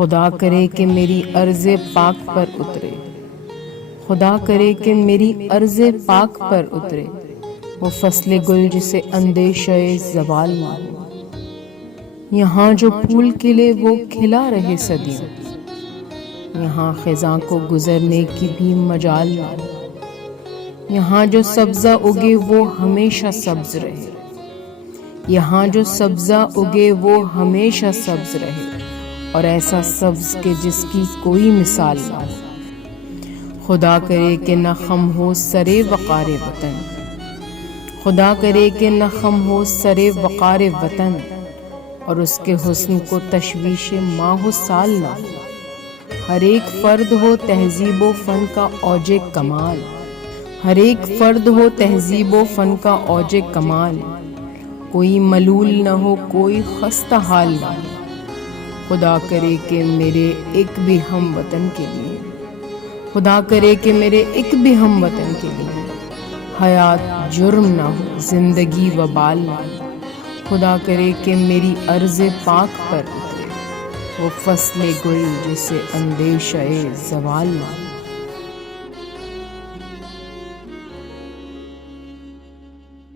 خدا کرے کہ میری عرض پاک پر اترے، خدا کرے کہ میری عرض پاک پر اترے، وہ فصل گل جسے اندیشہ زوال نہ ہو۔ یہاں جو پھول کھلے وہ کھلا رہے صدیوں، یہاں خزاں کو گزرنے کی بھی مجال نہ ہو۔ یہاں جو سبزہ اگے وہ ہمیشہ سبز رہے، یہاں جو سبزہ اگے وہ ہمیشہ سبز رہے، اور ایسا سبز کہ جس کی کوئی مثال نہ ہو۔ خدا کرے کہ نہ خم ہو سرے وقار وطن، خدا کرے کہ نہ خم ہو سرے وقار وطن، اور اس کے حسن کو تشویش ماہ و سال نہ ہو۔ ہر ایک فرد ہو تہذیب و فن کا اوج کمال، ہر ایک فرد ہو تہذیب و فن کا اوج کمال، کوئی ملول نہ ہو کوئی خستہ حال نہ ہو۔ خدا کرے کہ میرے ایک بھی ہم وطن کے لیے، خدا کرے کہ میرے ایک بھی ہم وطن کے لیے حیات جرم نہ ہو زندگی وبال نہ ہو۔ خدا کرے کہ میری عرض پاک پر اترے، وہ فصل گل جسے اندیشہ زوال نہ ہو۔